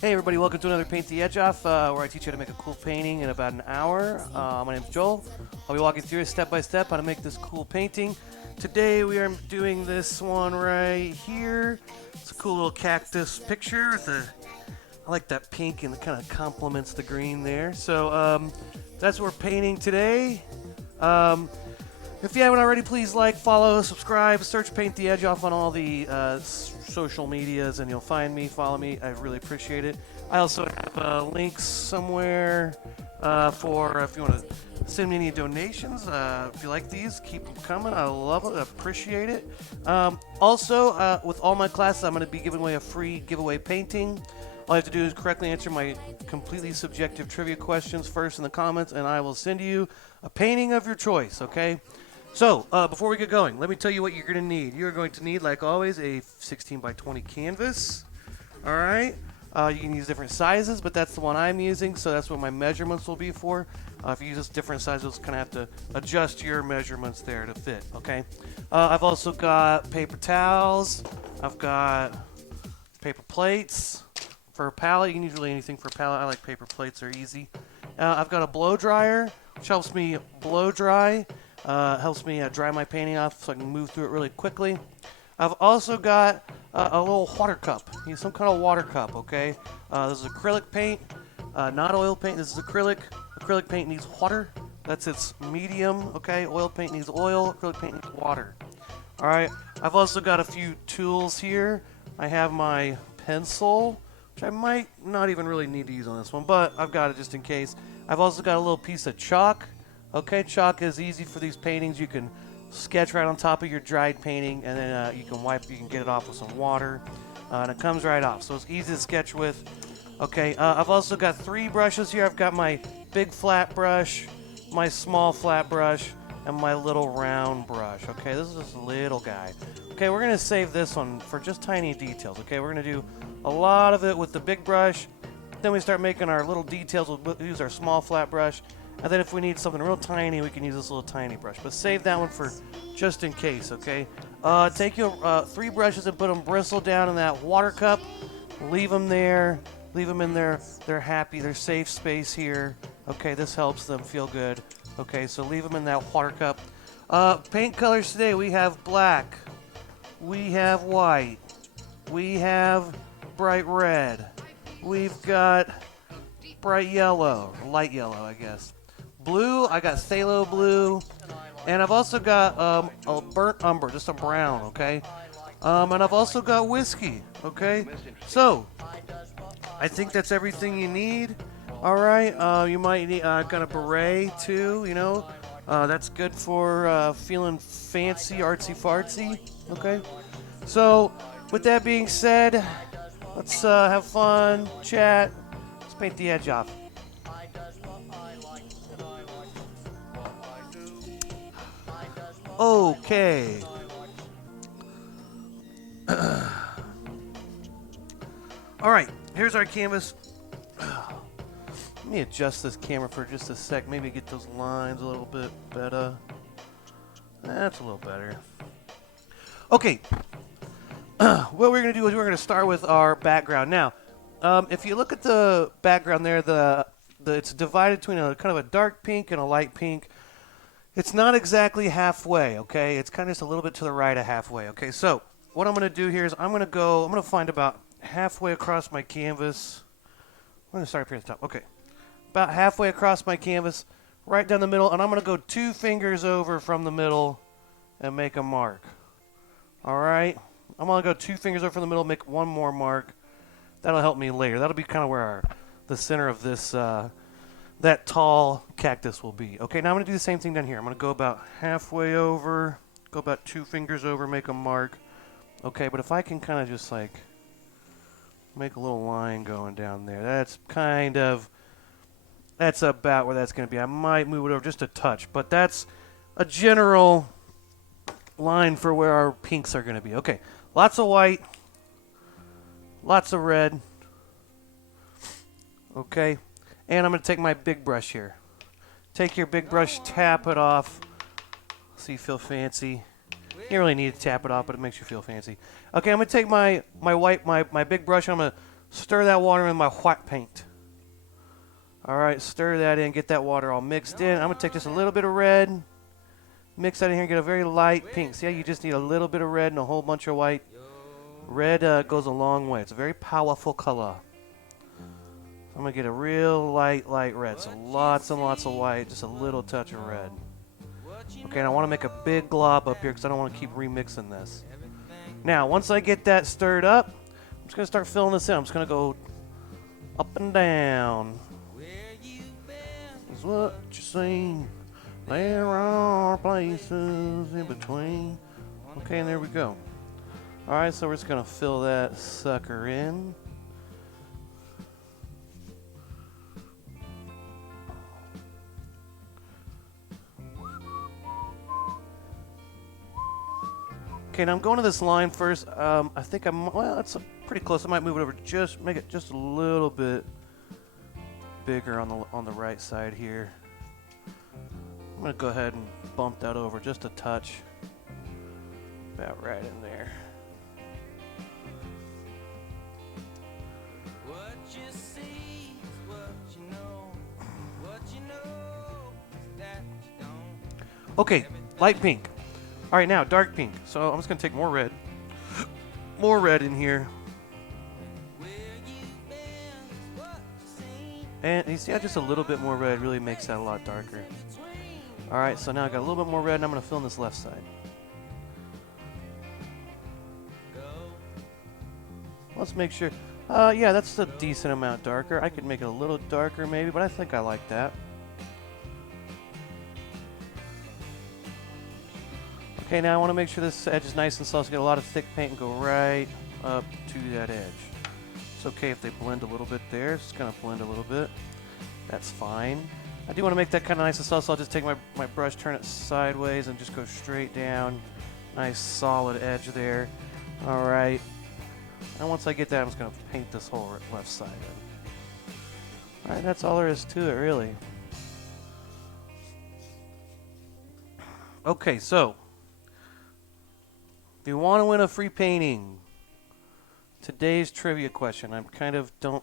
Hey everybody, welcome to another Paint the Edge Off, where I teach you how to make a cool painting in about an hour. My name's Joel. I'll be walking through step by step how to make this cool painting. Today we are doing this one right here. It's a cool little cactus picture. I like that pink and it kind of complements the green there. So that's what we're painting today. If you haven't already, please like, follow, subscribe, search Paint the Edge Off on all the social medias and you'll find me, follow me. I really appreciate it. I also have links somewhere for if you want to send me any donations. If you like these, keep them coming. I love it. I appreciate it. Also, with all my classes, I'm going to be giving away a free giveaway painting. All you have to do is correctly answer my completely subjective trivia questions first in the comments, and I will send you a painting of your choice, okay? So, before we get going, let me tell you what you're going to need. You're going to need, like always, a 16 by 20 canvas. All right? You can use different sizes, but that's the one I'm using, so that's what my measurements will be for. If you use different sizes, you'll kind of have to adjust your measurements there to fit, okay? I've also got paper towels. I've got paper plates. For a palette, you can use really anything for a palette. I like paper plates, they're easy. I've got a blow dryer, which helps me blow dry. Helps me dry my painting off so I can move through it really quickly. I've also got a little water cup. You need some kind of water cup, okay? This is acrylic paint, not oil paint. This is acrylic. Acrylic paint needs water. That's its medium, okay? Oil paint needs oil. Acrylic paint needs water. All right. I've also got a few tools here. I have my pencil, which I might not even really need to use on this one, but I've got it just in case. I've also got a little piece of chalk. Okay, chalk is easy for these paintings. You can sketch right on top of your dried painting, and then you can get it off with some water, and it comes right off. So it's easy to sketch with. Okay, I've also got 3 brushes here. I've got my big flat brush, my small flat brush, and my little round brush. Okay, this is just a little guy. Okay, we're gonna save this one for just tiny details. Okay, we're gonna do a lot of it with the big brush. Then we start making our little details. We'll use our small flat brush. And then if we need something real tiny, we can use this little tiny brush. But save that one for just in case, okay? Take your 3 brushes and put them bristle down in that water cup. Leave them there. Leave them in there. They're happy. They're safe space here. Okay, this helps them feel good. Okay, so leave them in that water cup. Paint colors today, we have black. We have white. We have bright red. We've got bright yellow. Light yellow, I guess. Blue, I got phthalo blue, and I've also got a burnt umber, just a brown, okay? And I've also got whiskey, okay? So, I think that's everything you need, all right? You might need, I've got a beret too, you know? That's good for feeling fancy, artsy-fartsy, okay? So, with that being said, let's have fun, chat, let's paint the edge off. Okay. All right, here's our canvas. Let me adjust this camera for just a sec. Maybe get those lines a little bit better. That's a little better. Okay. What we're going to do is we're going to start with our background. Now, if you look at the background there, it's divided between a kind of a dark pink and a light pink. It's not exactly halfway, okay? It's kind of just a little bit to the right of halfway, okay? So what I'm going to do here is I'm going to find about halfway across my canvas. I'm going to start up here at the top. Okay. About halfway across my canvas, right down the middle, and I'm going to go 2 fingers over from the middle and make a mark. All right? I'm going to go 2 fingers over from the middle, make one more mark. That'll help me later. That'll be kind of where the center of this that tall cactus will be. Okay, now I'm going to do the same thing down here. I'm going to go about halfway over, go about 2 fingers over, make a mark. Okay, but if I can kind of just like make a little line going down there, that's about where that's going to be. I might move it over just a touch, but that's a general line for where our pinks are going to be. Okay, lots of white, lots of red. Okay. And I'm going to take my big brush here. Take your big brush, tap it off, so you feel fancy. You don't really need to tap it off, but it makes you feel fancy. Okay, I'm going to take my big brush, I'm going to stir that water in my white paint. All right, stir that in, get that water all mixed in. I'm gonna take just a little bit of red, mix that in here, get a very light pink. See how you just need a little bit of red and a whole bunch of white? Red goes a long way. It's a very powerful color. I'm gonna get a real light red. So lots and lots of white, just a little touch of red. Okay, and I want to make a big glob up here because I don't want to keep remixing this. Now, once I get that stirred up, I'm just gonna start filling this in. I'm just gonna go up and down. Is what you seen. There are places in between. Okay, and there we go. Alright, so we're just gonna fill that sucker in. Okay, now I'm going to this line first. I think well, that's pretty close. I might move it over, just make it just a little bit bigger on the right side here. I'm gonna go ahead and bump that over just a touch, about right in there. What you see is what you know. What you know is that you don't. Okay, light pink. All right, now dark pink. So I'm just gonna take more red in here. And you see how just a little bit more red really makes that a lot darker. All right, so now I got a little bit more red, and I'm gonna fill in this left side. Let's make sure. Yeah, that's a decent amount darker. I could make it a little darker maybe, but I think I like that. Okay, now I want to make sure this edge is nice and soft, so get a lot of thick paint and go right up to that edge. It's okay if they blend a little bit there. It's going to blend a little bit. That's fine. I do want to make that kind of nice and soft, so I'll just take my brush, turn it sideways, and just go straight down. Nice solid edge there. All right. And once I get that, I'm just going to paint this whole left side in. All right, that's all there is to it, really. Okay, so if you want to win a free painting, today's trivia question. I'm going to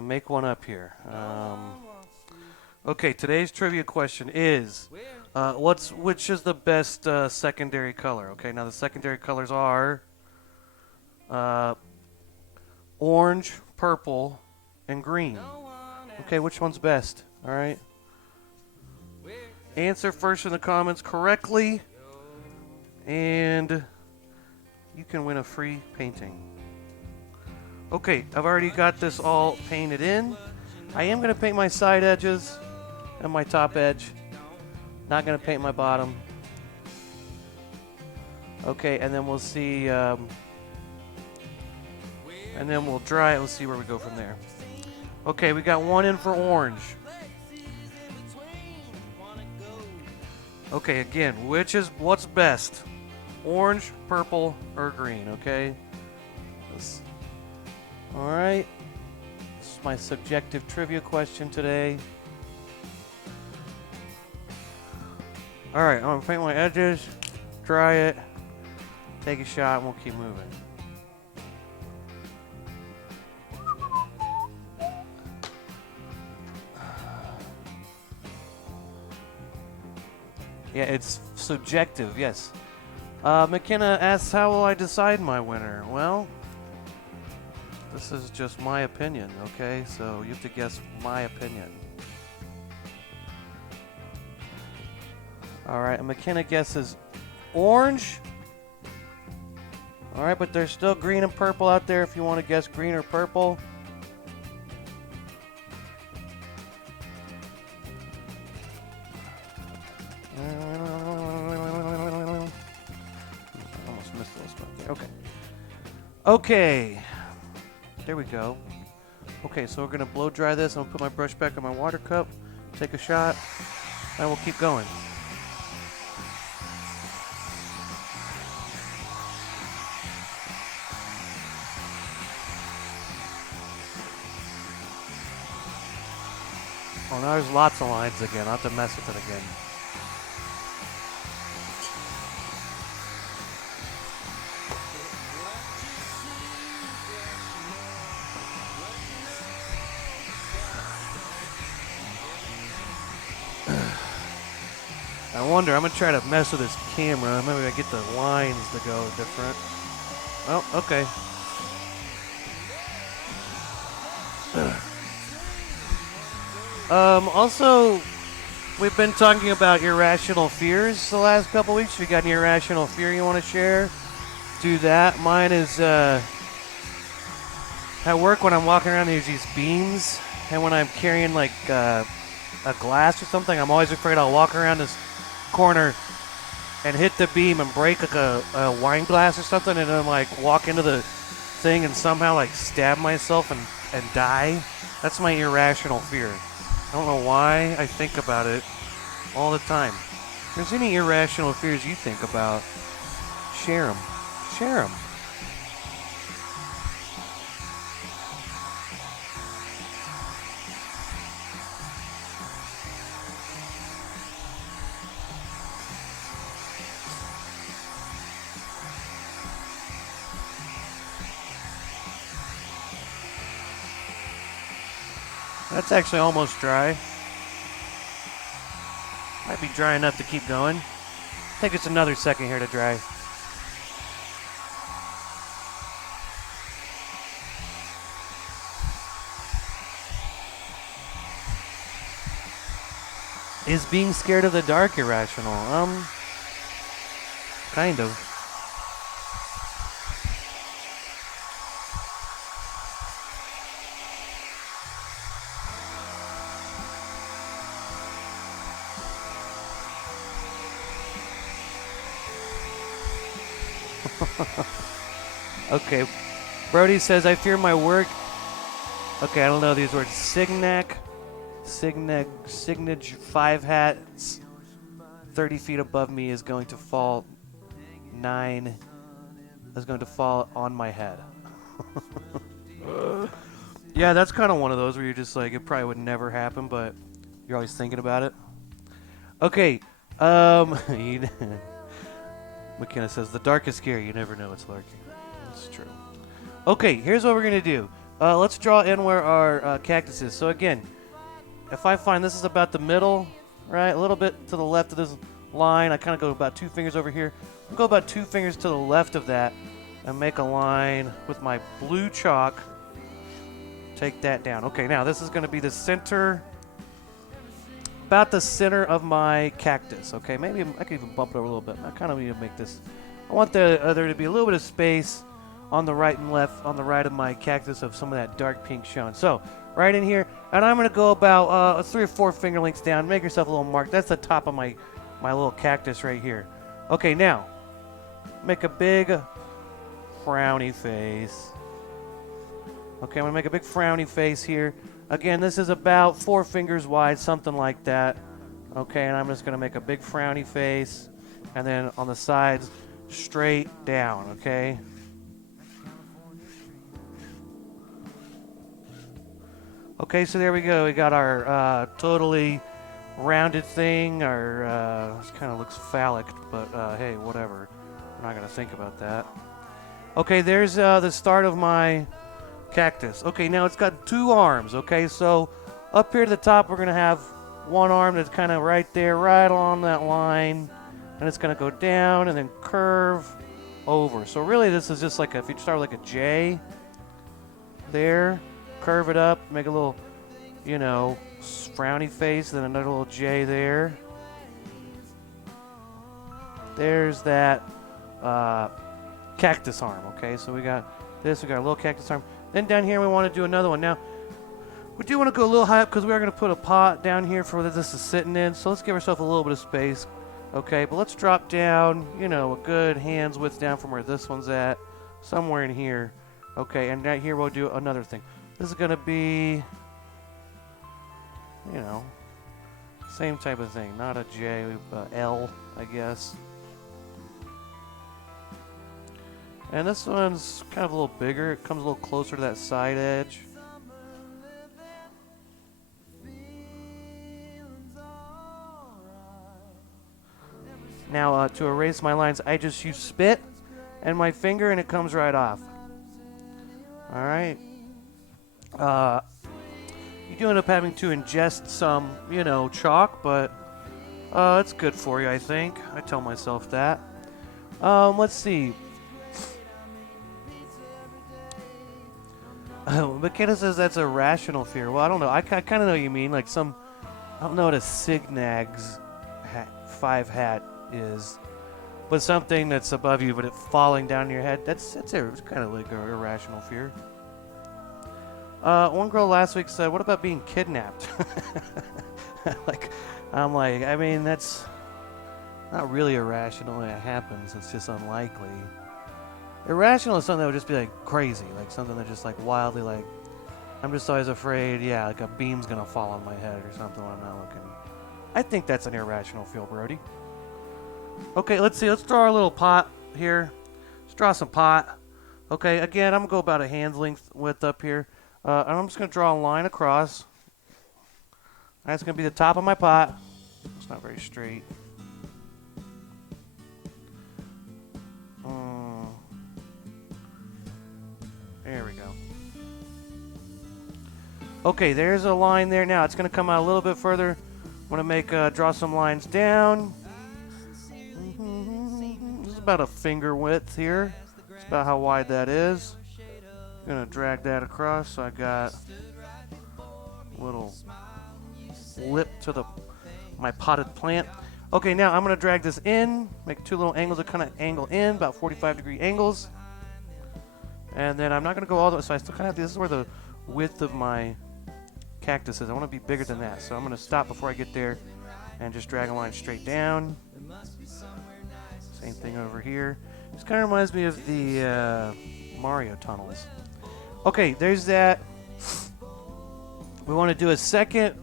make one up here. Okay, today's trivia question is, which is the best secondary color? Okay, now the secondary colors are orange, purple, and green. Okay, which one's best? All right. Answer first in the comments correctly, and you can win a free painting. Okay, I've already got this all painted in. I am going to paint my side edges and my top edge. Not going to paint my bottom. Okay, and then we'll see, and then we'll dry it and see where we go from there. Okay, we got one in for orange. Okay, again, what's best? Orange, purple, or green, okay? All right. This is my subjective trivia question today. All right, I'm gonna paint my edges, dry it, take a shot, and we'll keep moving. Yeah, it's subjective, yes. McKenna asks, how will I decide my winner? Well, this is just my opinion, okay? So you have to guess my opinion. All right, and McKenna guesses orange. All right, but there's still green and purple out there if you want to guess green or purple. Almost missed those right there. Okay. Okay. There we go. Okay, so we're going to blow dry this. I'm going to put my brush back in my water cup, take a shot, and we'll keep going. Oh, now there's lots of lines again. I'll have to mess with it again. I wonder, I'm going to try to mess with this camera. Maybe I get the lines to go different. Oh, okay. Also, we've been talking about irrational fears the last couple weeks. If you got any irrational fear you want to share, do that. Mine is at work when I'm walking around, there's these beams, and when I'm carrying like a glass or something, I'm always afraid I'll walk around this corner and hit the beam and break like a wine glass or something, and then like walk into the thing and somehow like stab myself and die. That's my irrational fear. I don't know why I think about it all the time. If there's any irrational fears you think about, share them. Share them. That's actually almost dry. Might be dry enough to keep going. Take us another second here to dry. Is being scared of the dark irrational? Kind of. Okay. Brody says, I fear my work. Okay, I don't know these words. Signage 5 hats 30 feet above me is going to fall 9 is going to fall on my head. Yeah, that's kind of one of those where you're just like, it probably would never happen, but you're always thinking about it. Okay, McKenna says, the dark is scary, you never know what's lurking. That's true. Okay, here's what we're going to do. Let's draw in where our cactus is. So again, if I find this is about the middle, right, a little bit to the left of this line, I kind of go about 2 fingers over here. I'll go about 2 fingers to the left of that and make a line with my blue chalk. Take that down. Okay, now this is going to be the center, about the center of my cactus. Okay, maybe I could even bump it over a little bit. I kind of need to make this. I want there to be a little bit of space on the right and left, on the right of my cactus of some of that dark pink showing. So right in here, and I'm going to go about 3 or 4 finger lengths down. Make yourself a little mark. That's the top of my little cactus right here. Okay, now make a big frowny face. Okay, I'm going to make a big frowny face here. Again, this is about 4 fingers wide, something like that. Okay, and I'm just going to make a big frowny face. And then on the sides, straight down, okay? Okay, so there we go. We got our totally rounded thing. Our this kind of looks phallic, but hey, whatever. I'm not going to think about that. Okay, there's the start of my cactus. Okay, now it's got 2 arms. Okay, so up here at the top, we're going to have one arm that's kind of right there, right along that line. And it's going to go down and then curve over. So really, this is just like if you start with like a J there, curve it up, make a little, you know, frowny face, then another little J there. There's that cactus arm. Okay, so we got this, we got a little cactus arm. Then down here, we want to do another one. Now, we do want to go a little high up because we are going to put a pot down here for this is sitting in. So let's give ourselves a little bit of space. Okay, but let's drop down, you know, a good hand's width down from where this one's at, somewhere in here. Okay, and right here we'll do another thing. This is going to be, you know, same type of thing. Not a J, L, I guess. And this one's kind of a little bigger. It comes a little closer to that side edge. Now, to erase my lines, I just use spit and my finger, and it comes right off. All right. You do end up having to ingest some, you know, chalk, but It's good for you, I think. I tell myself that. Let's see. McKenna says that's a rational fear. Well, I don't know. I kind of know what you mean. Like some, I don't know what a Signag's 5 hat is, but something that's above you, but it falling down your head. It's kind of like a irrational fear. One girl last week said, "What about being kidnapped?" I mean, that's not really irrational when it happens. It's just unlikely. Irrational is something that would just be like crazy, like something that just like wildly like. I'm just always afraid, yeah, like a beam's gonna fall on my head or something when I'm not looking. I think that's an irrational feel, Brody. Okay, let's see. Let's draw our little pot here. Let's draw some pot. Okay, again, I'm gonna go about a hand's length width up here. And I'm just gonna draw a line across. That's gonna be the top of my pot. It's not very straight. There we go. Okay, there's a line there. Now it's going to come out a little bit further. I'm going to make draw some lines down. This is about a finger width here. That's about how wide that is. I'm going to drag that across so I got a little lip to my potted plant. Okay, now I'm going to drag this in, make 2 little angles that kind of angle in, about 45-degree angles. And then I'm not going to go all the way, so I still kind of have, this is where the width of my cactus is. I want to be bigger than that, so I'm going to stop before I get there and just drag a line straight down. Same thing over here. This kind of reminds me of the Mario tunnels. Okay, there's that. We want to do a second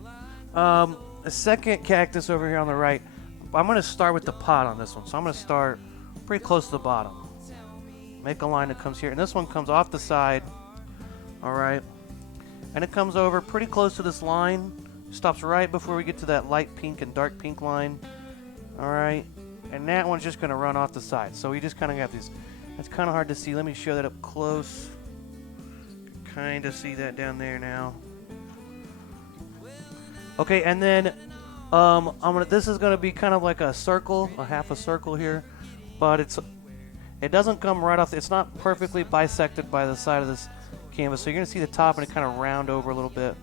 cactus over here on the right. I'm going to start with the pot on this one, so I'm going to start pretty close to the bottom. Make a line that comes here, and this one comes off the side, all right, and it comes over pretty close to this line, stops right before we get to that light pink and dark pink line, all right, and that one's just going to run off the side, so we just kind of have this. It's kind of hard to see. Let me show that up close. Kind of see that down there now. Okay, and then this is going to be kind of like a circle, a half a circle here, but it doesn't come right off. It's not perfectly bisected by the side of this canvas, so you're going to see the top and it kind of round over a little bit.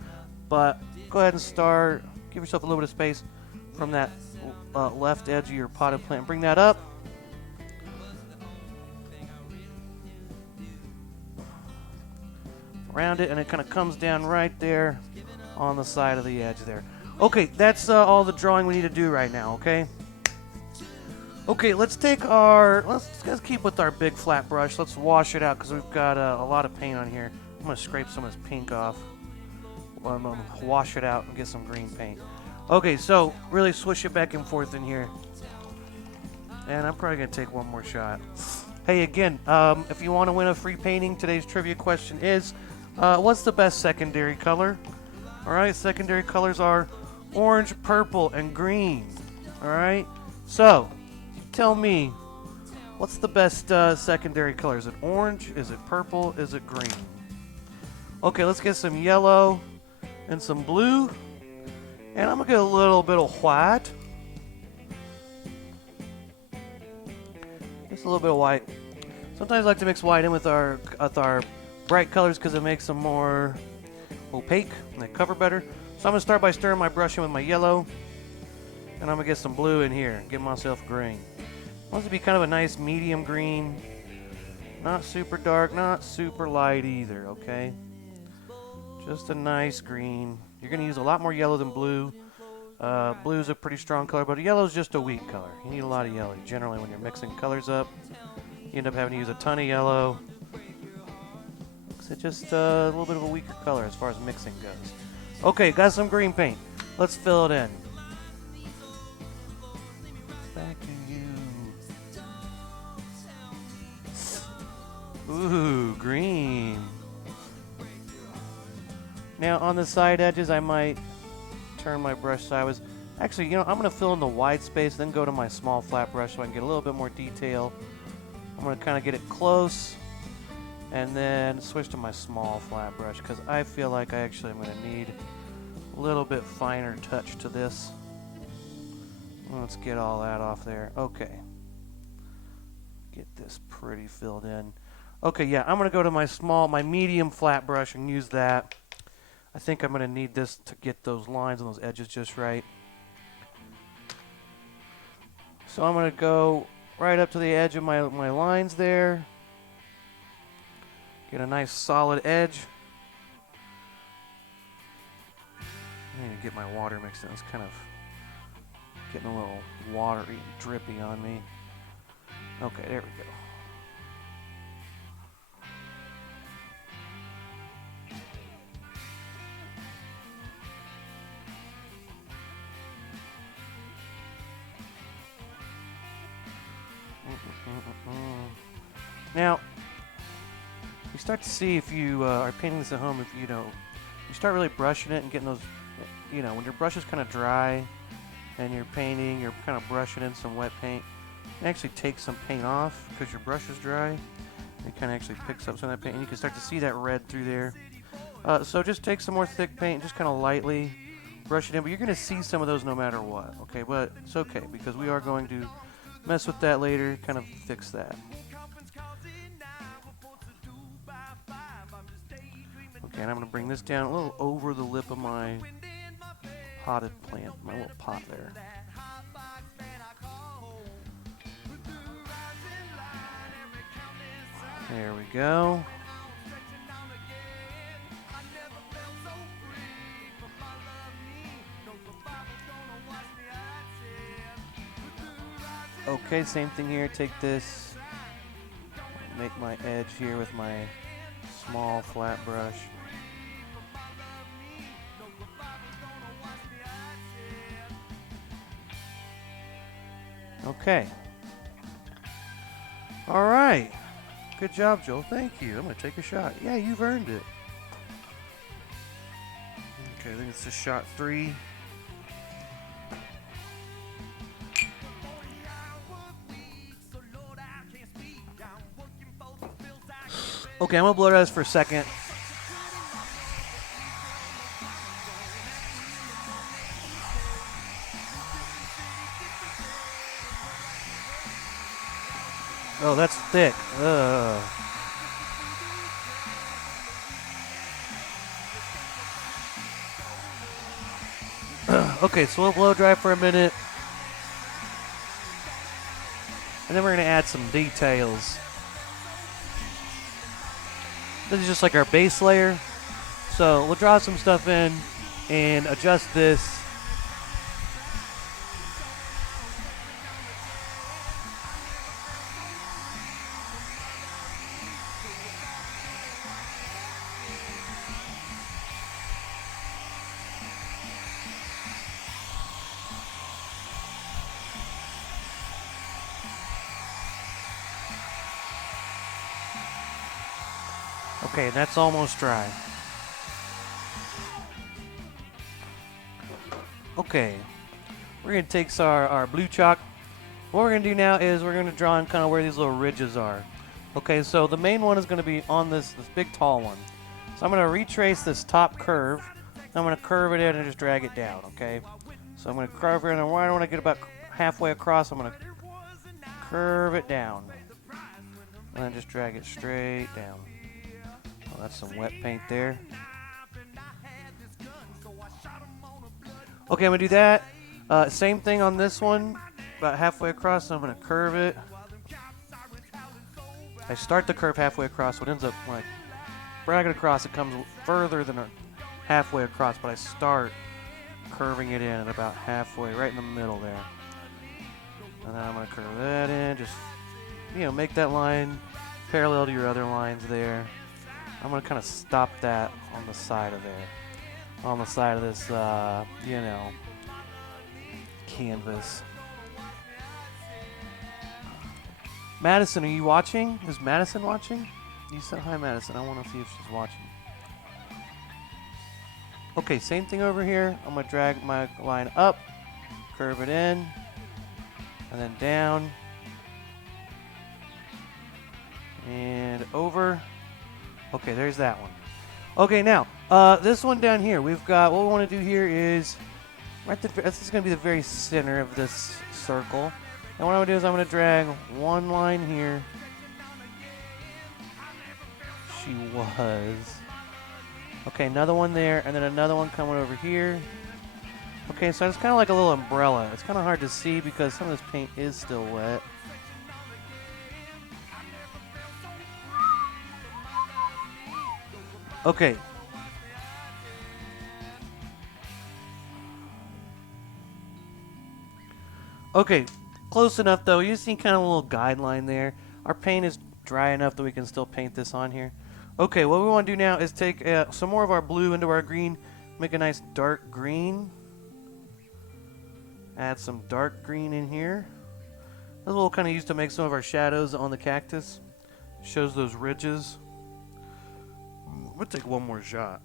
But go ahead and start. Give yourself a little bit of space from that left edge of your potted plant. Bring that up. Round it, and it kind of comes down right there on the side of the edge there. Okay, that's all the drawing we need to do right now, okay? Okay, let's keep with our big flat brush. Let's wash it out because we've got a lot of paint on here. I'm going to scrape some of this pink off. I'm going to wash it out and get some green paint. Okay, so really swish it back and forth in here. And I'm probably going to take one more shot. Hey, again, if you want to win a free painting, today's trivia question is, what's the best secondary color? All right, secondary colors are orange, purple, and green. All right, so tell me, what's the best secondary color? Is it orange? Is it purple? Is it green? Okay, let's get some yellow and some blue. And I'm going to get a little bit of white. Just a little bit of white. Sometimes I like to mix white in with our bright colors because it makes them more opaque and they cover better. So I'm going to start by stirring my brush in with my yellow. And I'm going to get some blue in here. Get myself green. I want it to be kind of a nice medium green. Not super dark, not super light either, okay? Just a nice green. You're going to use a lot more yellow than blue. Blue is a pretty strong color, but yellow is just a weak color. You need a lot of yellow. Generally, when you're mixing colors up, you end up having to use a ton of yellow. It's just a little bit of a weaker color as far as mixing goes. Okay, got some green paint. Let's fill it in. Back to you. Ooh, green. Now, on the side edges, I might turn my brush sideways. Actually, I'm going to fill in the wide space, then go to my small flat brush so I can get a little bit more detail. I'm going to kind of get it close, and then switch to my small flat brush because I feel like I actually am going to need a little bit finer touch to this. Let's get all that off there. Okay. Get this pretty filled in. Okay, yeah, I'm going to go to my medium flat brush and use that. I think I'm going to need this to get those lines and those edges just right. So I'm going to go right up to the edge of my lines there. Get a nice solid edge. I need to get my water mixed in. It's kind of getting a little watery, drippy on me. Okay, there we go. Now, you start to see if you are painting this at home, if you start really brushing it and getting those, when your brush is kind of dry and you're painting, you're kind of brushing in some wet paint. You actually take some paint off because your brush is dry. It kind of actually picks up some of that paint, and you can start to see that red through there. So just take some more thick paint, just kind of lightly brush it in, but you're going to see some of those no matter what, okay? But it's okay because we are going to mess with that later, kind of fix that. Okay, and I'm going to bring this down a little over the lip of my potted plant, my little pot there. There we go. Okay, same thing here. Take this, make my edge here with my small flat brush. Okay. All right. Good job, Joel. Thank you. I'm going to take a shot. Yeah, you've earned it. Okay, I think it's just shot 3. Okay, I'm going to blow this for a second. Oh, that's thick. Ugh. Okay, so we'll blow dry for a minute. And then we're going to add some details. This is just like our base layer. So we'll draw some stuff in and adjust this. Okay, that's almost dry. Okay, we're going to take our blue chalk. What we're going to do now is we're going to draw in kind of where these little ridges are. Okay, so the main one is going to be on this big tall one. So I'm going to retrace this top curve. I'm going to curve it in and just drag it down, okay? So I'm going to curve it in, and right when I get about halfway across, I'm going to curve it down. And then just drag it straight down. Oh, that's some wet paint there. Okay, I'm going to do that. Same thing on this one. About halfway across, so I'm going to curve it. I start the curve halfway across, so it ends up when I drag it across, it comes further than halfway across, but I start curving it in at about halfway, right in the middle there. And then I'm going to curve that in, just, make that line parallel to your other lines there. I'm going to kind of stop that on the side of there. On the side of this, canvas. Madison, are you watching? Is Madison watching? You said hi, Madison. I want to see if she's watching. Okay, same thing over here. I'm going to drag my line up, curve it in, and then down, and over. Okay, there's that one. Okay, now, this one down here, we've got, what we want to do here is This is going to be the very center of this circle. And what I'm going to do is I'm going to drag one line here. She was. Okay, another one there, and then another one coming over here. Okay, so it's kind of like a little umbrella. It's kind of hard to see because some of this paint is still wet. Okay. Okay, close enough though. You see kind of a little guideline there. Our paint is dry enough that we can still paint this on here. Okay, what we want to do now is take some more of our blue into our green, make a nice dark green. Add some dark green in here. This we'll kind of use to make some of our shadows on the cactus. Shows those ridges. We'll take one more shot.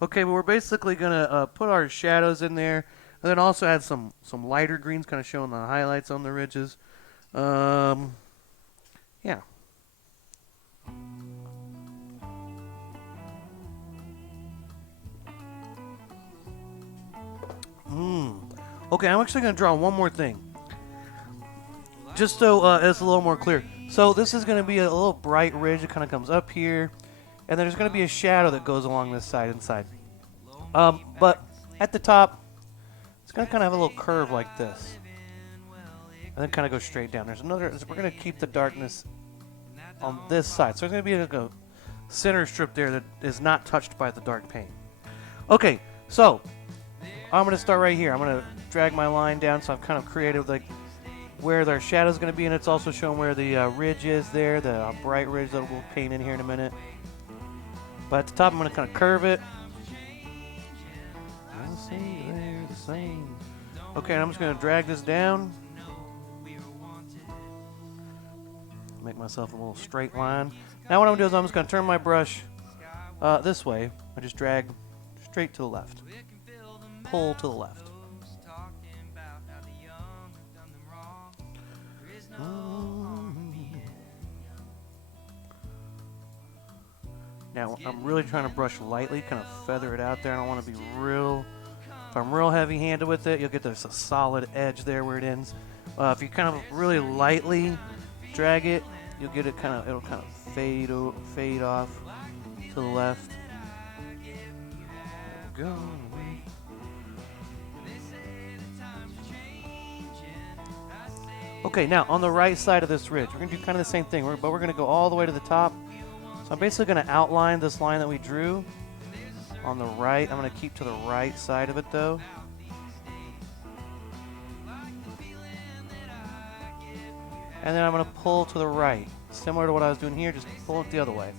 Okay, but we're basically gonna put our shadows in there, and then also add some lighter greens, kind of showing the highlights on the ridges. Yeah. Okay, I'm actually going to draw one more thing. Just so it's a little more clear. So this is going to be a little bright ridge that kind of comes up here. And then there's going to be a shadow that goes along this side and side. But at the top, it's going to kind of have a little curve like this. And then kind of go straight down. There's another, we're going to keep the darkness on this side. So there's going to be like a center strip there that is not touched by the dark paint. Okay, so I'm going to start right here. I'm going to drag my line down, so I've kind of created like where their shadow is going to be, and it's also showing where the ridge is there, the bright ridge that we'll paint in here in a minute. But at the top, I'm going to kind of curve it. They're the same. Okay, and I'm just going to drag this down. Make myself a little straight line. Now what I'm going to do is I'm just going to turn my brush this way. I just drag straight to the left. Pull to the left. Now I'm really trying to brush lightly, kind of feather it out there. I don't want to be real. If I'm real heavy-handed with it, you'll get this a solid edge there where it ends. If you kind of really lightly drag it, you'll get it kind of. It'll kind of fade off to the left. There we go. Okay, now on the right side of this ridge, we're going to do kind of the same thing, but we're going to go all the way to the top. So I'm basically going to outline this line that we drew on the right. I'm going to keep to the right side of it though. And then I'm going to pull to the right. Similar to what I was doing here, just pull it the other way.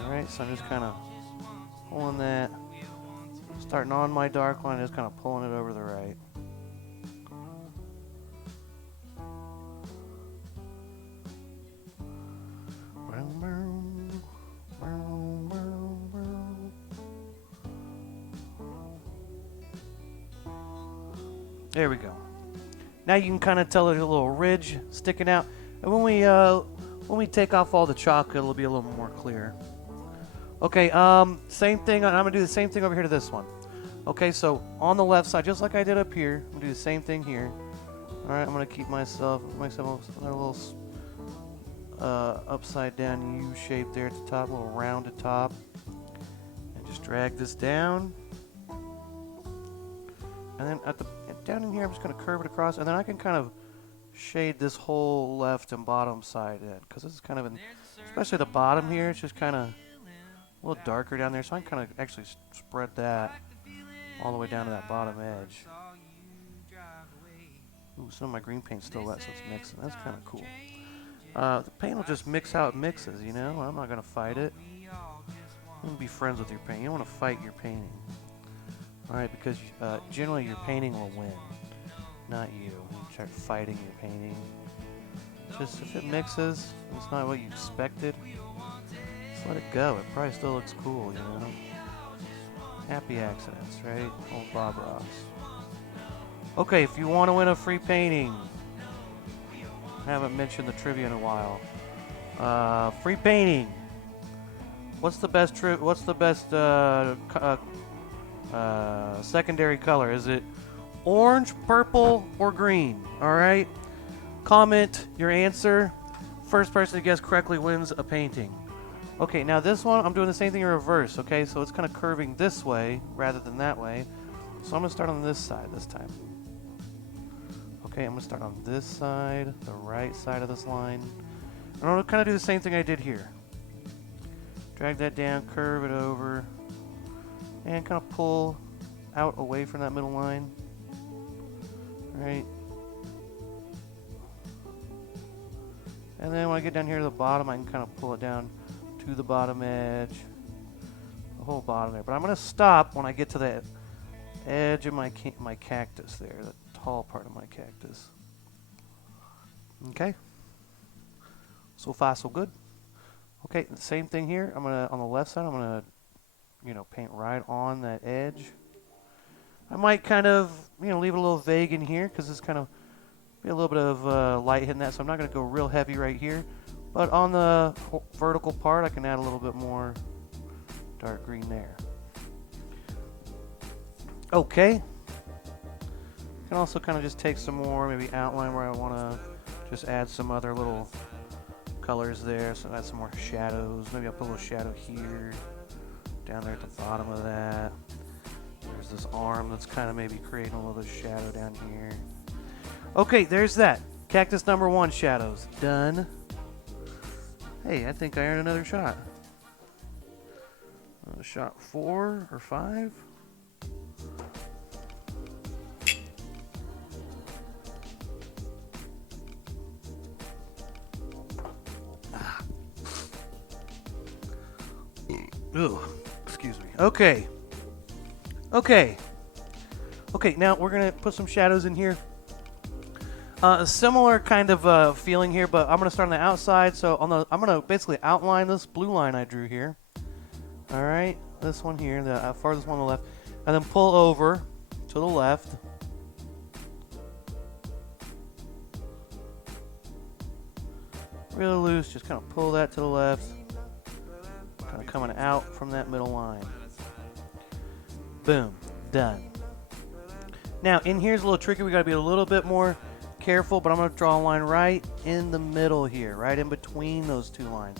Alright, so I'm just kind of pulling that. Starting on my dark line, just kind of pulling it over to the right. There we go. Now you can kind of tell there's a little ridge sticking out, and when we take off all the chalk, it'll be a little more clear. Okay, same thing. I'm gonna do the same thing over here to this one. Okay, so on the left side, just like I did up here, I'm gonna do the same thing here. All right, I'm gonna keep myself another little upside down U shape there at the top, a little rounded top, and just drag this down. And then down in here, I'm just gonna curve it across, and then I can kind of shade this whole left and bottom side in, because this is kind of especially the bottom here, it's just kind of a little darker down there, so I can kind of actually spread that all the way down to that bottom edge. Ooh, some of my green paint's still wet, so it's mixing. That's kind of cool. The paint will just mix how it mixes, you know? I'm not going to fight it. You want to be friends with your paint. You don't want to fight your painting. Alright, because generally your painting will win, not you. You start fighting your painting. Just if it mixes, it's not what you expected, just let it go. It probably still looks cool, you know? Happy accidents, right? Old Bob Ross. Okay, if you want to win a free painting, I haven't mentioned the trivia in a while. Free painting. What's the best secondary color? Is it orange, purple, or green? All right. Comment your answer. First person to guess correctly wins a painting. Okay, now this one, I'm doing the same thing in reverse, okay? So it's kind of curving this way rather than that way. So I'm going to start on this side this time. Okay, I'm going to start on this side, the right side of this line. And I'm going to kind of do the same thing I did here. Drag that down, curve it over, and kind of pull out away from that middle line. Right. And then when I get down here to the bottom, I can kind of pull it down to the bottom edge, the whole bottom there. But I'm going to stop when I get to the edge of my cactus there, the tall part of my cactus. Okay. So far, so good. Okay, the same thing here. I'm gonna on the left side. I'm gonna, paint right on that edge. I might kind of, leave it a little vague in here because it's kind of be a little bit of light hitting that. So I'm not gonna go real heavy right here. But on the vertical part, I can add a little bit more dark green there. Okay. I can also kind of just take some more, maybe outline where I want to just add some other little colors there. So add some more shadows. Maybe I'll put a little shadow here, down there at the bottom of that. There's this arm that's kind of maybe creating a little shadow down here. Okay, there's that. Cactus number 1 shadows. Done. Hey, I think I earned another shot. Shot 4 or 5. Ooh, excuse me. Okay. Now we're gonna put some shadows in here. A similar kind of feeling here, but I'm gonna start on the outside. So I'm gonna basically outline this blue line I drew here. All right, this one here, the farthest one on the left, and then pull over to the left. Really loose, just kind of pull that to the left. Kind of coming out from that middle line. Boom, done. Now, in here's a little tricky. We got to be a little bit more careful, but I'm going to draw a line right in the middle here, right in between those two lines.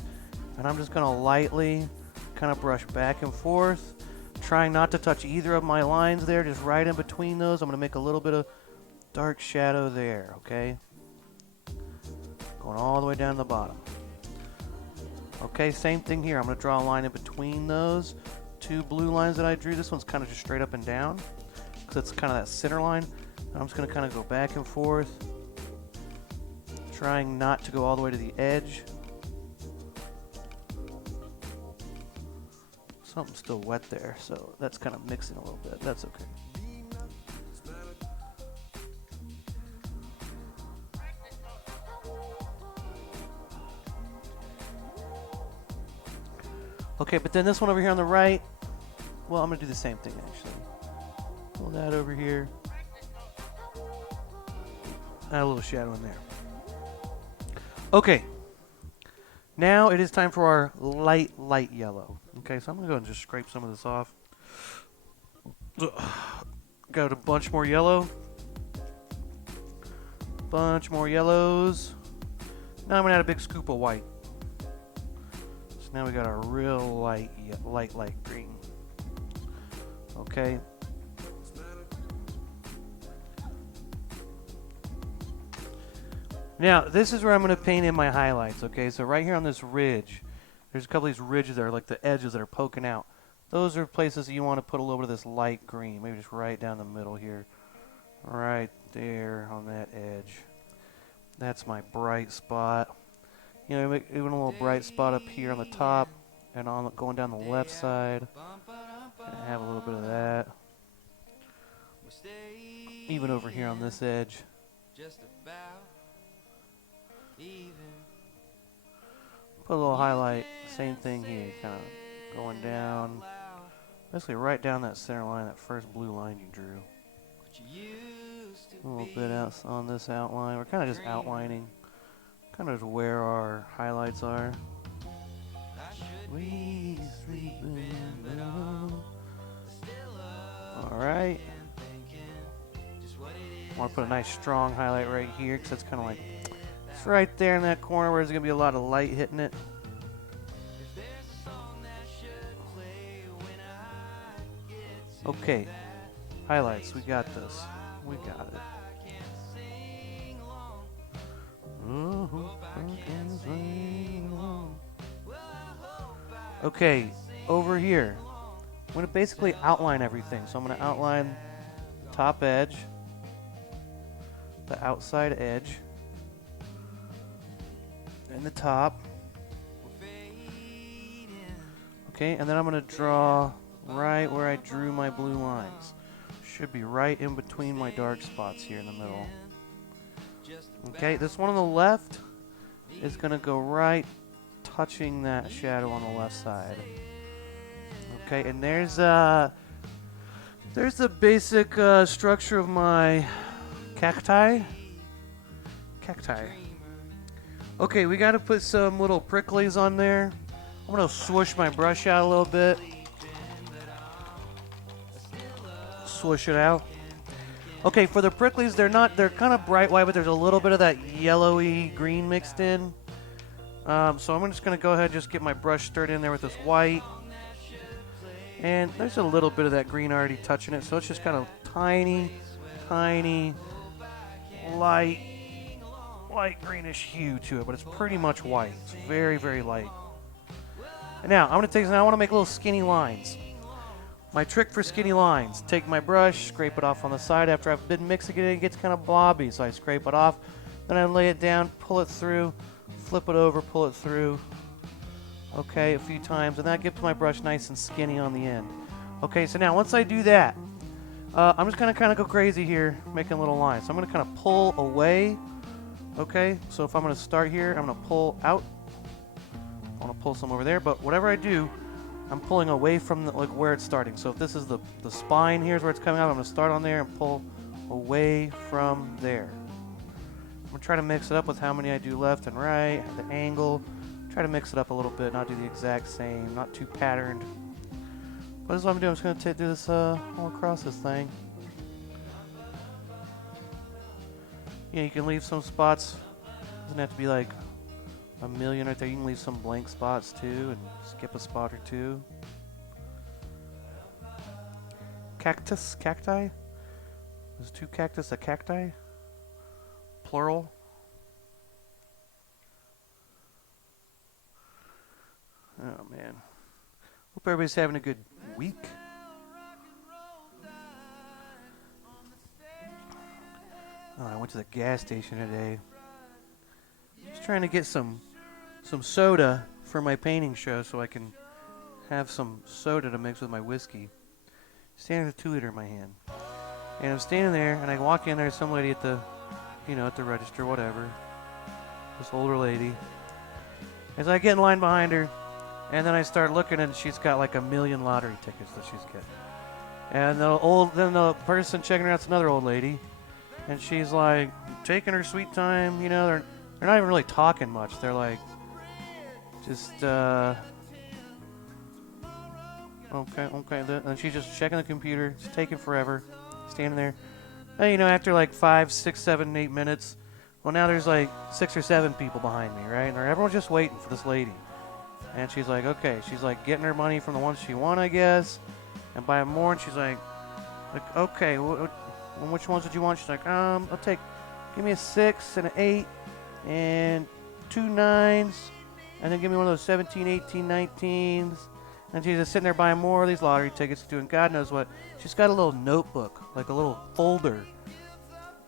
And I'm just going to lightly kind of brush back and forth, trying not to touch either of my lines there, just right in between those. I'm going to make a little bit of dark shadow there, okay? Going all the way down to the bottom. Okay, same thing here. I'm going to draw a line in between those two blue lines that I drew. This one's kind of just straight up and down because it's kind of that center line. And I'm just going to kind of go back and forth, trying not to go all the way to the edge. Something's still wet there, so that's kind of mixing a little bit. That's okay. Okay, but then this one over here on the right, well, I'm going to do the same thing, actually. Pull that over here. Add a little shadow in there. Okay. Now it is time for our light yellow. Okay, so I'm going to go and just scrape some of this off. Got a bunch more yellow. Bunch more yellows. Now I'm going to add a big scoop of white. So now we got a real light green. Okay. Now, this is where I'm going to paint in my highlights, okay? So right here on this ridge, there's a couple of these ridges there, like the edges that are poking out. Those are places that you want to put a little bit of this light green, maybe just right down the middle here. Right there on that edge. That's my bright spot. You know, even a little bright spot up here on the top and on going down the left side. Gonna have a little bit of that. Even over here on this edge. Put a little highlight, same thing here, kind of going down, basically right down that center line, that first blue line you drew. A little bit else on this outline. We're kind of just outlining, kind of where our highlights are. We sleeping alone. All right. I want to put a nice strong highlight right here because that's kind of like, it's right there in that corner where there's going to be a lot of light hitting it. Okay, highlights, we got this. We got it. Okay, over here, I'm going to basically outline everything. So I'm going to outline the top edge, the outside edge, and the top. Okay, and then I'm going to draw right where I drew my blue lines. Should be right in between my dark spots here in the middle. Okay, this one on the left is going to go right touching that shadow on the left side. Okay, and there's the basic structure of my cacti. Okay, we got to put some little pricklies on there. I'm going to swoosh my brush out a little bit. Swoosh it out. Okay, for the pricklies, they're kind of bright white, but there's a little bit of that yellowy green mixed in. So I'm just going to go ahead and just get my brush stirred in there with this white. And there's a little bit of that green already touching it, so it's just kind of tiny, light greenish hue to it, but it's pretty much white. It's very, very light. And now, I'm going to take this, and I want to make little skinny lines. My trick for skinny lines, take my brush, scrape it off on the side. After I've been mixing it, it gets kind of blobby, so I scrape it off. Then I lay it down, pull it through, flip it over, pull it through. Okay, a few times, and that gets my brush nice and skinny on the end. Okay, so now once I do that, I'm just going to kind of go crazy here, making little lines. So I'm going to kind of pull away. Okay, so if I'm going to start here, I'm going to pull out. I want to pull some over there, but whatever I do, I'm pulling away from where it's starting. So if this is the spine, here's where it's coming out. I'm going to start on there and pull away from there. I'm going to try to mix it up with how many I do left and right, the angle. Try to mix it up a little bit, not do the exact same, not too patterned. But this is what I'm doing. I'm just going to do this all across this thing. Yeah, you can leave some spots. Doesn't have to be like a million right there. You can leave some blank spots too and skip a spot or two. Cactus, cacti? There's two cactus, a cacti? Plural? Oh man. Hope everybody's having a good week. Oh, I went to the gas station today. Just trying to get some soda for my painting show so I can have some soda to mix with my whiskey. Standing with a 2-liter in my hand. And I'm standing there and I walk in there, some lady at the at the register, whatever. This older lady. As I get in line behind her, and then I start looking and she's got like 1 million lottery tickets that she's getting. And then the person checking her out's another old lady. And she's like taking her sweet time, they're not even really talking much. They're like just okay. And she's just checking the computer. It's taking forever. Standing there. And, after like 5, 6, 7, 8 minutes, well now there's like 6 or 7 people behind me, right? And everyone's just waiting for this lady. And she's like, okay. She's like getting her money from the ones she won, I guess. And buying more. And she's like okay, which ones did you want? She's like, give me a 6 and an 8 and 2 9s. And then give me one of those 17, 18, 19s. And she's just sitting there buying more of these lottery tickets, doing God knows what. She's got a little notebook, like a little folder.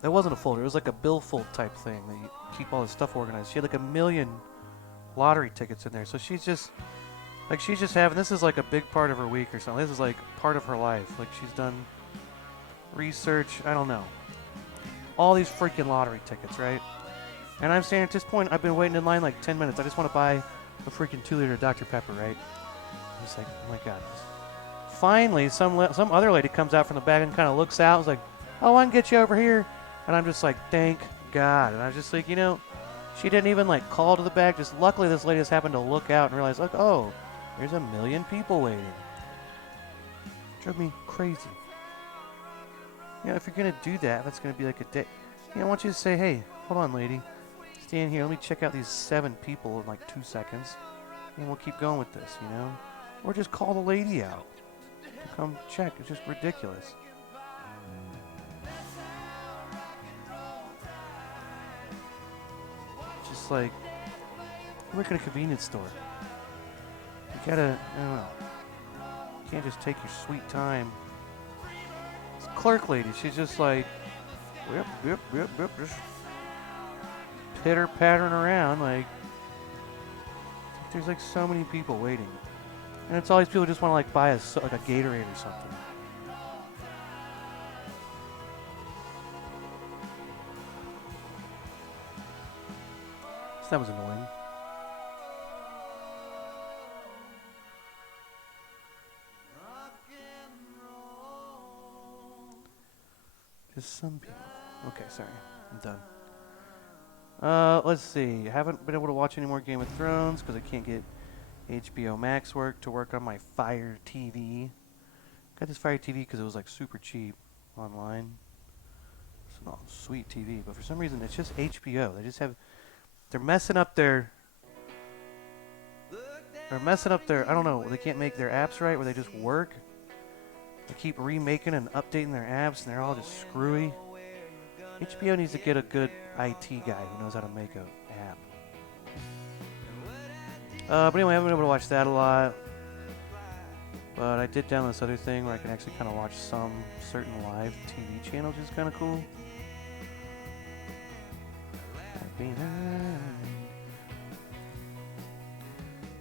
That wasn't a folder. It was like a billfold type thing that you keep all this stuff organized. She had like 1 million lottery tickets in there. So she's just having, this is like a big part of her week or something. This is like part of her life. Like she's done research, I don't know. All these freaking lottery tickets, right? And I'm saying at this point, I've been waiting in line like 10 minutes. I just want to buy a freaking 2-liter Dr. Pepper, right? I'm just like, oh my God. Finally, some other lady comes out from the back and kind of looks out and is like, oh, I can get you over here. And I'm just like, thank God. And I was just like, she didn't even like call to the back. Just luckily this lady just happened to look out and realize, like, oh, There's a million people waiting. Drove me crazy. You know, if you're gonna do that, that's gonna be like a day. You know, I want you to say, hey, hold on, lady. Stand here. Let me check out these 7 people in like 2 seconds. And we'll keep going with this, you know? Or just call the lady out to come check. It's just ridiculous. Just like, you work at a convenience store. You gotta, I don't know. You can't just take your sweet time. This clerk lady, she's just like, yep, just pitter-pattering around, like, there's like so many people waiting. And it's all these people who just want to like buy like a Gatorade or something. So that was annoying. Just some people. Okay, sorry. I'm done. Let's see. I haven't been able to watch any more Game of Thrones because I can't get HBO Max to work on my Fire TV. Got this Fire TV because it was like super cheap online. It's an sweet TV, but for some reason it's just HBO. They're messing up their. I don't know. They can't make their apps right where they just work. They keep remaking and updating their apps, and they're all just screwy. HBO needs to get a good IT guy who knows how to make an app. But anyway, I haven't been able to watch that a lot. But I did download this other thing where I can actually kind of watch some certain live TV channels, which is kind of cool.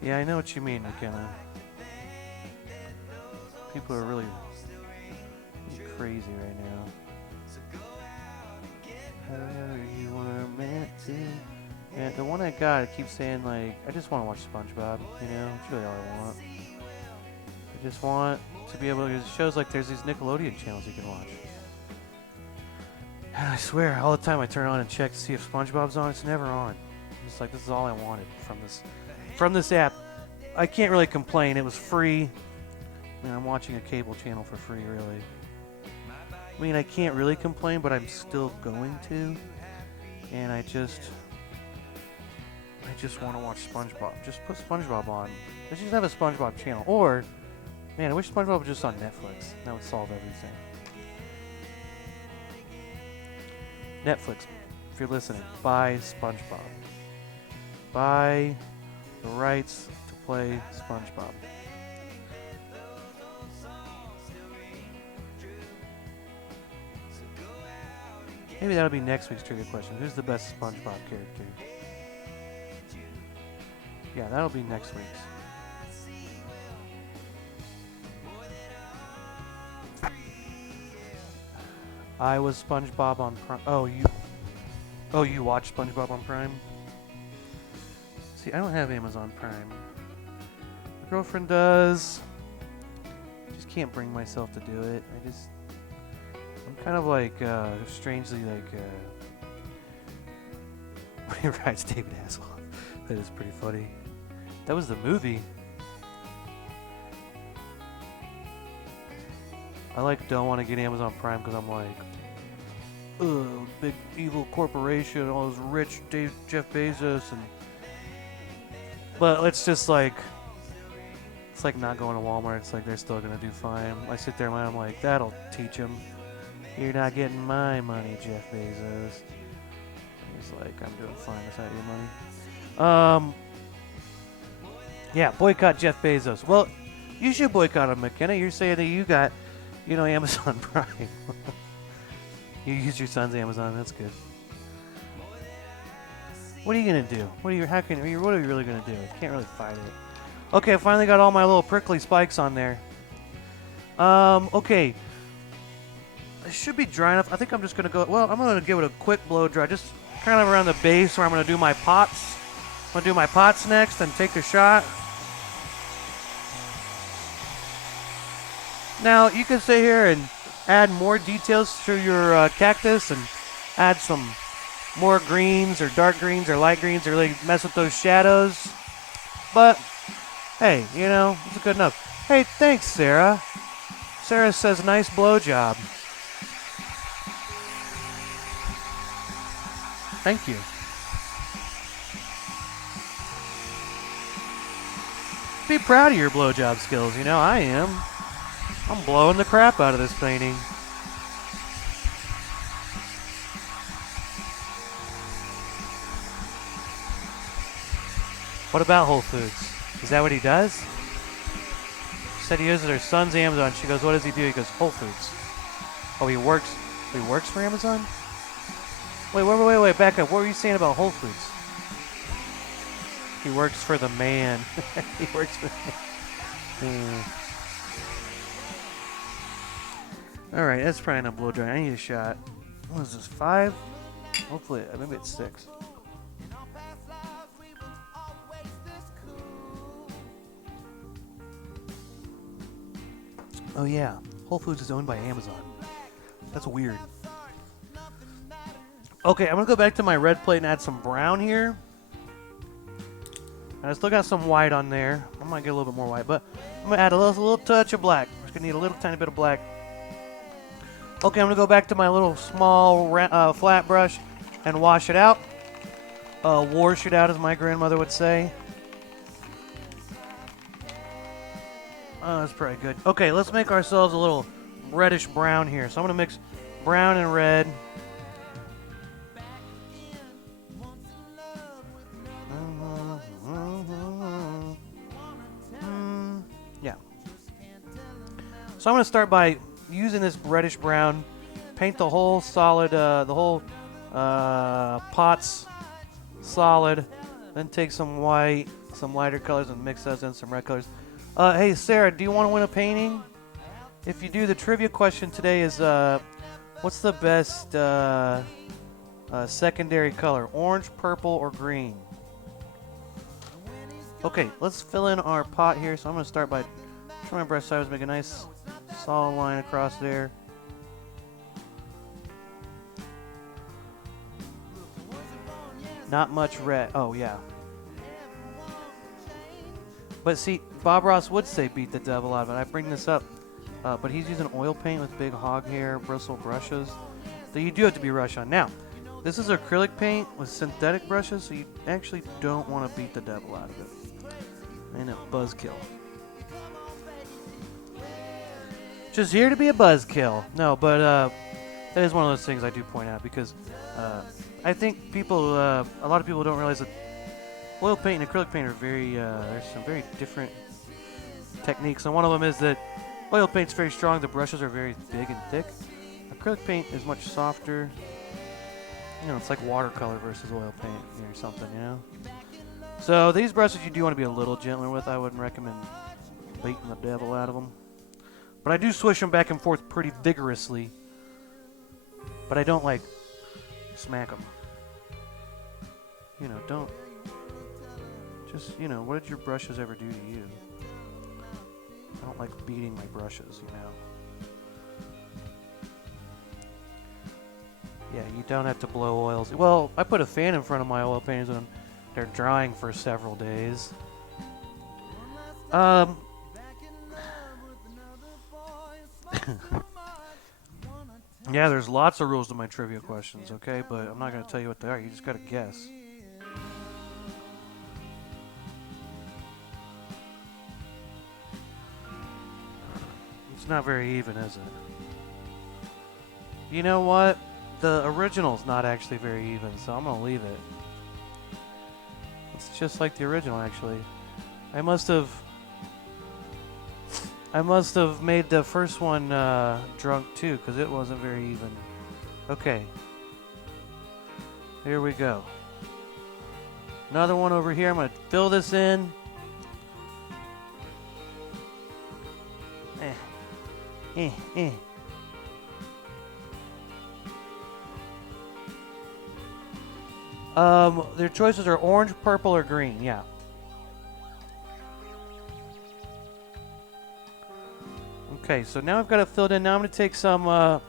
Yeah, I know what you mean, McKenna. People are really crazy right now. You were meant to. Yeah, the one I got, it keeps saying like, I just want to watch SpongeBob. You know, it's really all I want. I just want to be able to. It shows like there's these Nickelodeon channels you can watch. And I swear, all the time I turn on and check to see if SpongeBob's on, it's never on. It's like this is all I wanted from this app. I can't really complain. It was free. I mean, I'm watching a cable channel for free, really. I mean, I can't really complain, but I'm still going to. And I just want to watch SpongeBob. Just put SpongeBob on. Let's just have a SpongeBob channel. Or, man, I wish SpongeBob was just on Netflix. That would solve everything. Netflix, if you're listening, buy SpongeBob. Buy the rights to play SpongeBob. Maybe that'll be next week's trivia question. Who's the best SpongeBob character? Yeah, that'll be next week's. I was SpongeBob on Prime. Oh, you watch SpongeBob on Prime? See, I don't have Amazon Prime. My girlfriend does. Just can't bring myself to do it. I'm kind of like, strangely like, when he rides David Hasselhoff. That is pretty funny. That was the movie. I don't want to get Amazon Prime because I'm like, ugh, big evil corporation, all those rich Jeff Bezos, but it's just like, it's like not going to Walmart. It's like they're still gonna do fine. I sit there and I'm like, that'll teach them. You're not getting my money, Jeff Bezos. He's like, I'm doing fine. That's not your money. Yeah, boycott Jeff Bezos. Well, you should boycott him, McKenna. You're saying that you got, Amazon Prime. You use your son's Amazon. That's good. What are you gonna do? What are you really gonna do? You can't really fight it. Okay, I finally got all my little prickly spikes on there. Okay. It should be dry enough. I think I'm just going to go... Well, I'm going to give it a quick blow dry. Just kind of around the base where I'm going to do my pots. I'm going to do my pots next and take a shot. Now, you can sit here and add more details to your cactus and add some more greens or dark greens or light greens to really mess with those shadows. But Hey, you know, it's good enough. Hey, thanks, Sarah. Sarah says nice blowjob. Thank you. Be proud of your blowjob skills. You know, I am. I'm blowing the crap out of this painting. What about Whole Foods? Is that what he does? She said he uses her son's Amazon. She goes, what does he do? He goes, Whole Foods. Oh, he works for Amazon? Wait, back up. What were you saying about Whole Foods? He works for the man. He works for the man. Alright, that's probably not blow dry. I need a shot. What is this, 5? Hopefully, maybe it's 6. Oh yeah, Whole Foods is owned by Amazon. That's weird. Okay, I'm gonna go back to my red plate and add some brown here. And I still got some white on there. I might get a little bit more white, but I'm gonna add a little touch of black. Just gonna need a little tiny bit of black. Okay, I'm gonna go back to my little small flat brush and wash it out. Wash it out, as my grandmother would say. Oh, that's pretty good. Okay, let's make ourselves a little reddish brown here. So I'm going to mix brown and red. Yeah. So I'm going to start by using this reddish brown, paint the whole solid, the whole pots solid, then take some white, some lighter colors, and mix those in some red colors. Hey, Sarah, do you want to win a painting? If you do, the trivia question today is, what's the best secondary color? Orange, purple, or green? Okay, let's fill in our pot here. So I'm going to start by trying my brush sideways, make a nice solid line across there. Not much red. Oh, yeah. But see, Bob Ross would say beat the devil out of it. I bring this up, but he's using oil paint with big hog hair bristle brushes. So you do have to be rush on. Now, this is acrylic paint with synthetic brushes, so you actually don't want to beat the devil out of it. And a buzzkill. Just here to be a buzzkill. No, but that is one of those things I do point out because I think people, a lot of people don't realize that oil paint and acrylic paint are very, there's some very different techniques. And one of them is that oil paint's very strong, the brushes are very big and thick. Acrylic paint is much softer. You know, it's like watercolor versus oil paint or something, you know? So these brushes you do want to be a little gentler with. I wouldn't recommend beating the devil out of them. But I do swish them back and forth pretty vigorously. But I don't, like, smack them. You know, don't. Just, you know, what did your brushes ever do to you? I don't like beating my brushes, you know. Yeah, you don't have to blow oils. Well, I put a fan in front of my oil paintings when they're drying for several days. Yeah, there's lots of rules to my trivia questions, okay? But I'm not going to tell you what they are. You just got to guess. It's not very even, is it? You know what? The original's not actually very even, so I'm going to leave it. It's just like the original, actually. I must have made the first one drunk too, because it wasn't very even. Okay. Here we go. Another one over here. I'm going to fill this in. Their choices are orange, purple, or green. Yeah. Okay, so now I've got it filled in. Now I'm going to take some, I'm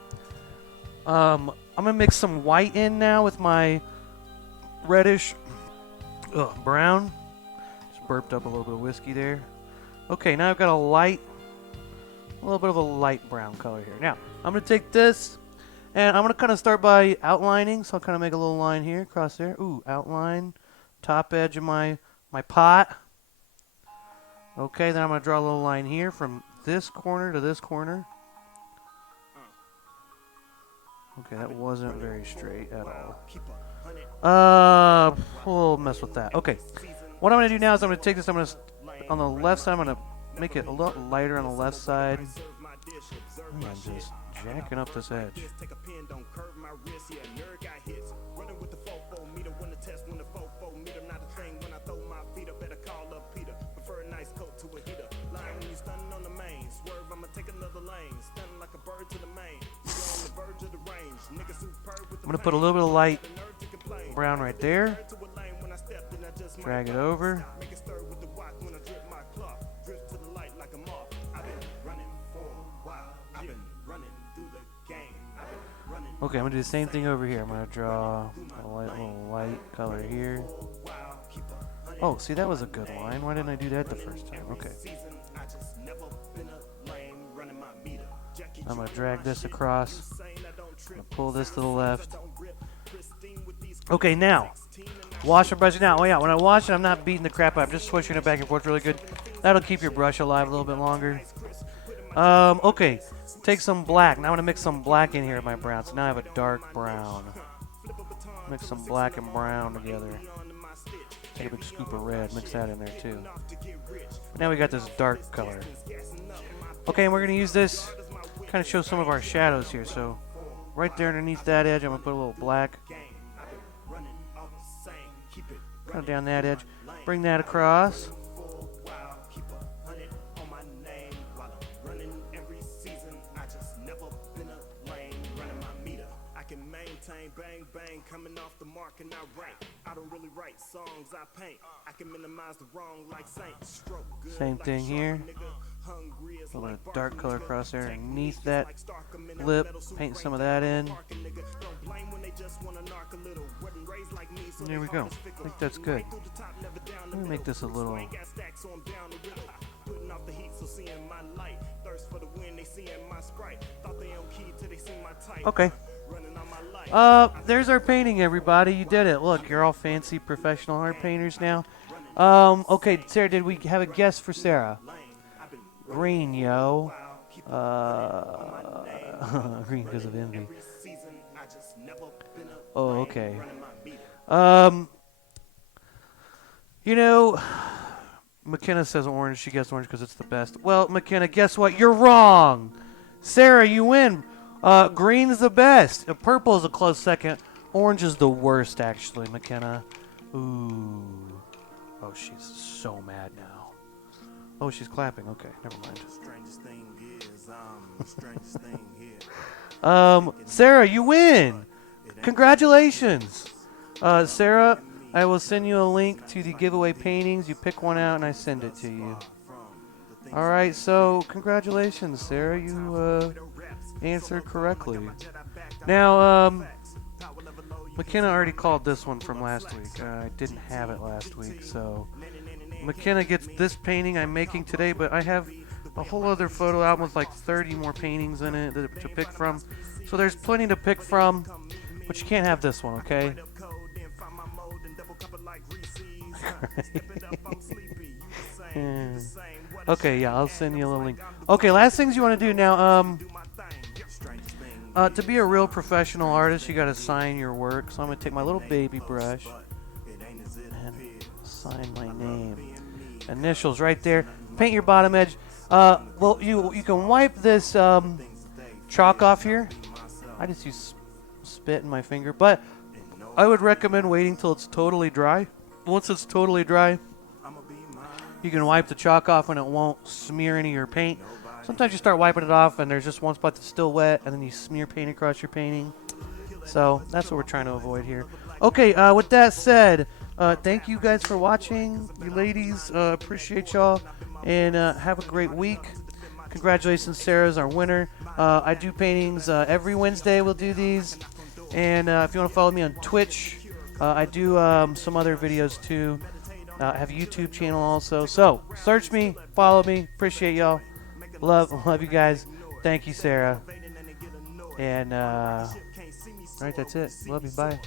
going to mix some white in now with my reddish brown. Just burped up a little bit of whiskey there. Okay, now I've got a little bit of a light brown color here. Now, I'm going to take this, and I'm going to kind of start by outlining. So I'll kind of make a little line here, across there. Ooh, outline, top edge of my pot. Okay, then I'm going to draw a little line here from this corner to this corner. Okay, that wasn't very straight at all. We'll mess with that. Okay, what I'm going to do now is I'm going to take this, on the left side, I'm going to make it a little lighter on the left side. I'm just jacking up this edge. I'm going to put a little bit of light brown right there. Drag it over. Okay, I'm going to do the same thing over here. I'm going to draw a little light color here. Oh, see, that was a good line. Why didn't I do that the first time? Okay. I'm going to drag this across. I'm going to pull this to the left. Okay, now, wash your brush. Now, oh yeah, when I wash it, I'm not beating the crap out. I'm just swishing it back and forth really good. That'll keep your brush alive a little bit longer. Okay, take some black. Now I'm going to mix some black in here in my brown. So now I have a dark brown. Mix some black and brown together. Take a big scoop of red. Mix that in there too. Now we got this dark color. Okay, and we're going to use this kind of show some of our shadows here. So right there underneath that edge, I'm going to put a little black. Kind of down that edge. Bring that across. Bang bang coming off the mark and I write. I don't really write songs, I paint. I can minimize the wrong like Saint. Stroke good. Same thing here. A little bit of dark color across there underneath that lip. Paint some of that in. And there we go. I think that's good. Let me make this a little. Okay. There's our painting, everybody. You did it. Look, you're all fancy professional art painters now. Okay, Sarah, did we have a guess for Sarah? Green, yo. Green because of envy. Oh, okay. You know, McKenna says orange. She guessed orange because it's the best. Well, McKenna, guess what? You're wrong. Sarah, you win. Green is the best. Purple is a close second. Orange is the worst, actually, McKenna. Ooh. Oh, she's so mad now. Oh, she's clapping. Okay, never mind. Sarah, you win. Congratulations. Sarah, I will send you a link to the giveaway paintings. You pick one out, and I send it to you. All right, so congratulations, Sarah. You answered correctly. Now, McKenna already called this one from last week. I didn't have it last week, so McKenna gets this painting I'm making today, but I have a whole other photo album with like 30 more paintings in it to pick from. So there's plenty to pick from, but you can't have this one, okay? Okay, yeah, I'll send you a little link. Okay, last things you want to do now, to be a real professional artist, you got to sign your work. So I'm going to take my little baby brush and sign my name. Initials right there. Paint your bottom edge. Well, you can wipe this chalk off here. I just use spit in my finger, but I would recommend waiting till it's totally dry. Once it's totally dry, you can wipe the chalk off and it won't smear any of your paint. Sometimes you start wiping it off and there's just one spot that's still wet and then you smear paint across your painting. So that's what we're trying to avoid here. Okay, with that said, thank you guys for watching. You ladies, appreciate y'all. And have a great week. Congratulations, Sarah's our winner. I do paintings every Wednesday. We'll do these. And if you want to follow me on Twitch, I do some other videos too. I have a YouTube channel also. So search me, follow me. Appreciate y'all. Love you guys. Thank you, Sarah. And all right, that's it. Love you. Bye.